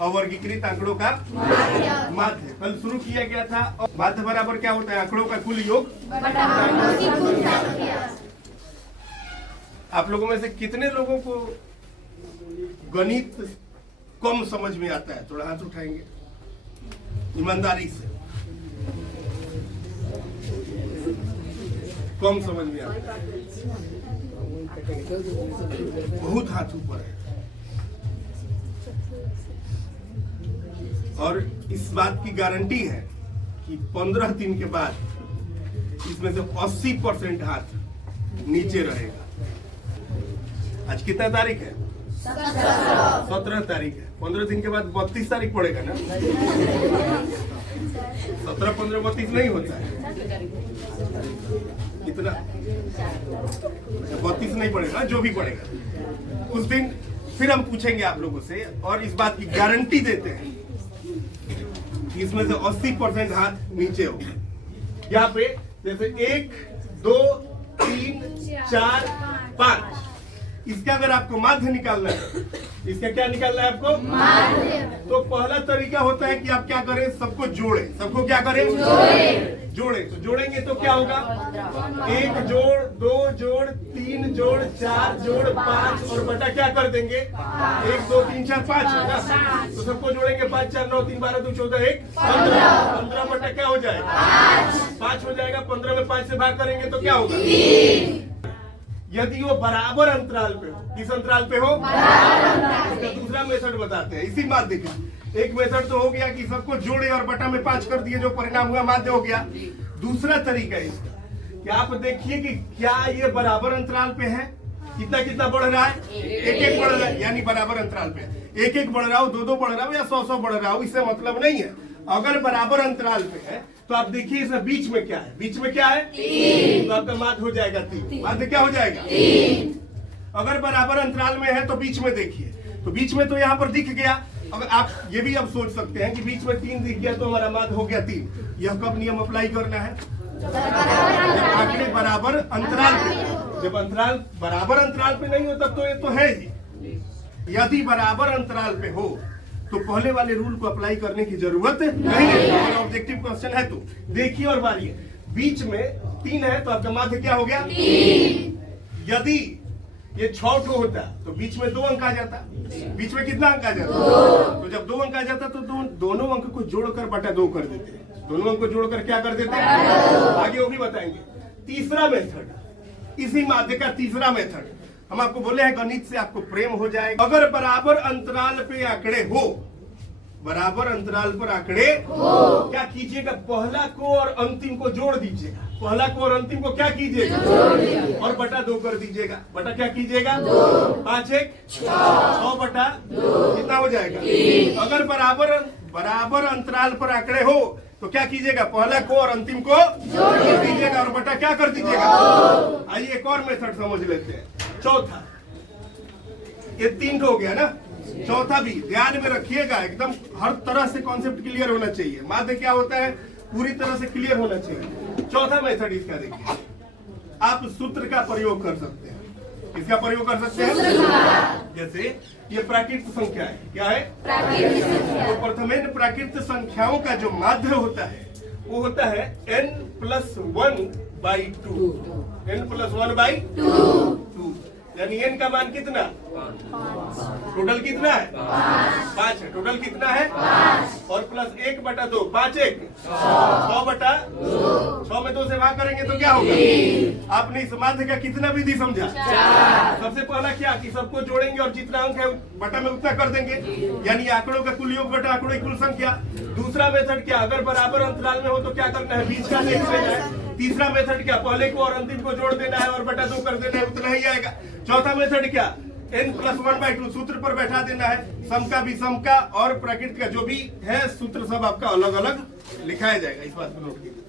अवर्गीकृत आंकड़ों का माध्य कल शुरू किया गया था। और माध्य बराबर क्या होता है? आंकड़ों का कुल योग। आप लोगों में से कितने लोगों को गणित कम समझ में आता है? थोड़ा हाथ उठाएंगे ईमानदारी से। कम समझ में आता है? बहुत हाथ ऊपर है। और इस बात की गारंटी है कि 15 दिन के बाद इसमें से 80% हाथ नीचे रहेगा। आज कितना तारीख है? 17 तारीख है। 15 दिन के बाद 32 तारीख पड़ेगा ना? 17, 15, 32 नहीं होता है। कितना? 32 नहीं पड़ेगा, जो भी पड़ेगा उस दिन फिर हम पूछेंगे आप लोगों से। और इस बात की गारंटी देते हैं कि इसमें से 80% हाथ नीचे हो। यहाँ पे जैसे 1, 2, 3, 4, 5, इसका अगर आपको माध्य निकालना है, इसका क्या निकालना है आपको? माध्य। तो पहला तरीका होता है कि आप क्या करें? सबको जोड़े। सबको क्या करें? जोड़े। तो जोड़ेंगे तो क्या होगा? 1 जोड़, 2 जोड़, 3 जोड़, 4 जोड़, 5 और बटा क्या कर देंगे? 1, 2, 3, 4, 5 है ना? तो सबको जोड़ेंगे। 5, 4, 9, 3, 12, 2, 14, 1, 15 बटा क्या हो जाएगा? 5 हो जाएगा। 15 में 5 से भाग करेंगे तो क्या होगा? 3। यदि वो बराबर अंतराल पे हो। किस अंतराल पे हो? इसका दूसरा मेथड बताते हैं इसी माध्य का। एक मेथड तो हो गया कि सबको जोड़े और बटा में 5 कर दिए, जो परिणाम हुआ माध्य हो गया। दूसरा तरीका है इसका कि आप देखिए कि क्या ये बराबर अंतराल पे है? कितना कितना बढ़ रहा है? 1-1 बढ़ रहा है। यानी बराबर अंतराल पे 1-1 बढ़ रहा हो, 2-2 बढ़ रहा हो या 100-100 बढ़ रहा हो, इससे मतलब नहीं है। अगर बराबर अंतराल पे है तो आप देखिए इसमें बीच में क्या है? बीच में क्या है? 3। तो आपका माध्य हो जाएगा 3। माध्य क्या हो जाएगा? 3। अगर बराबर अंतराल में है तो बीच में देखिए, तो बीच में तो यहाँ पर दिख गया। अगर आप ये भी अब सोच सकते हैं कि बीच में 3 दिख गया तो हमारा माध्य हो गया 3। यह कब नियम अप्लाई करना है? जब आंकड़े बराबर अंतराल पे। जब अंतराल बराबर अंतराल पे नहीं हो तब तो ये तो है ही। यदि बराबर अंतराल पे हो तो पहले वाले रूल को अप्लाई करने की जरूरत नहीं है। ऑब्जेक्टिव क्वेश्चन है तो देखिए और मारिए। बीच में 3 है तो आपका माध्य क्या हो गया? 3। यदि ये 6 होता तो बीच में 2 अंक आ जाता। बीच में कितना अंक आ जाता? 2। तो जब 2 अंक आ जाता तो दोनों अंक को जोड़कर बटा 2 कर देते। दोनों अंक को जोड़कर क्या कर देते? आगे वो भी बताएंगे। तीसरा मेथड, इसी माध्य का तीसरा मेथड, हम आपको बोले हैं गणित से आपको प्रेम हो जाएगा। अगर बराबर अंतराल पे आंकड़े हो, बराबर अंतराल पर आंकड़े हो, क्या कीजिएगा? पहला को और अंतिम को जोड़ दीजिएगा। पहला को और अंतिम को क्या कीजिएगा? और बटा 2 कर दीजिएगा। बटा क्या कीजिएगा? 5, 1, 6 बटा 2 कितना हो जाएगा? 3। अगर बराबर अंतराल पर आंकड़े हो तो क्या कीजिएगा? पहला को और अंतिम को जोड़ दीजिएगा और बटा क्या कर दीजिएगा? आइए एक और मेथड समझ लेते हैं। चौथा, ये 3 हो गया ना? चौथा भी ध्यान में रखिएगा, एकदम हर तरह से कॉन्सेप्ट क्लियर होना चाहिए। माध्य क्या होता है पूरी तरह से क्लियर होना चाहिए। चौथा मेथड इसका देखिए, आप सूत्र का प्रयोग कर सकते हैं। किसका प्रयोग कर सकते हैं? जैसे ये प्राकृत संख्या है। क्या है? प्राकृत संख्या। तो प्रथमेन प्राकृत संख्याओं का जो माध्य होता है वो होता है n+1/2। n+1/2। यानी n का मान कितना? टोटल कितना है? 5 है। टोटल कितना है? 5 और प्लस 1 बटा 2। 5, 1, 100 बटा 6 में 2 से भाग करेंगे तो क्या होगा? आपने इस माध्य का कितना विधि समझा? सबसे पहला क्या कि सबको जोड़ेंगे और जितना अंक है बटा में उतना कर देंगे, यानी आंकड़ों का कुल योग बटा आंकड़ों की कुल संख्या। दूसरा मेथड क्या? अगर बराबर अंतराल में हो तो क्या करना है? बीच का देख लेना है। तीसरा मेथड क्या? पहले को और अंतिम को जोड़ देना है और बटा 2 कर देना है, उतना ही आएगा। चौथा मेथड क्या? n+1/2 सूत्र पर बैठा देना है। सम का विषम का और प्राकृत का जो भी है सूत्र सब आपका अलग अलग लिखाया जाएगा। इस बात को नोट कीजिए।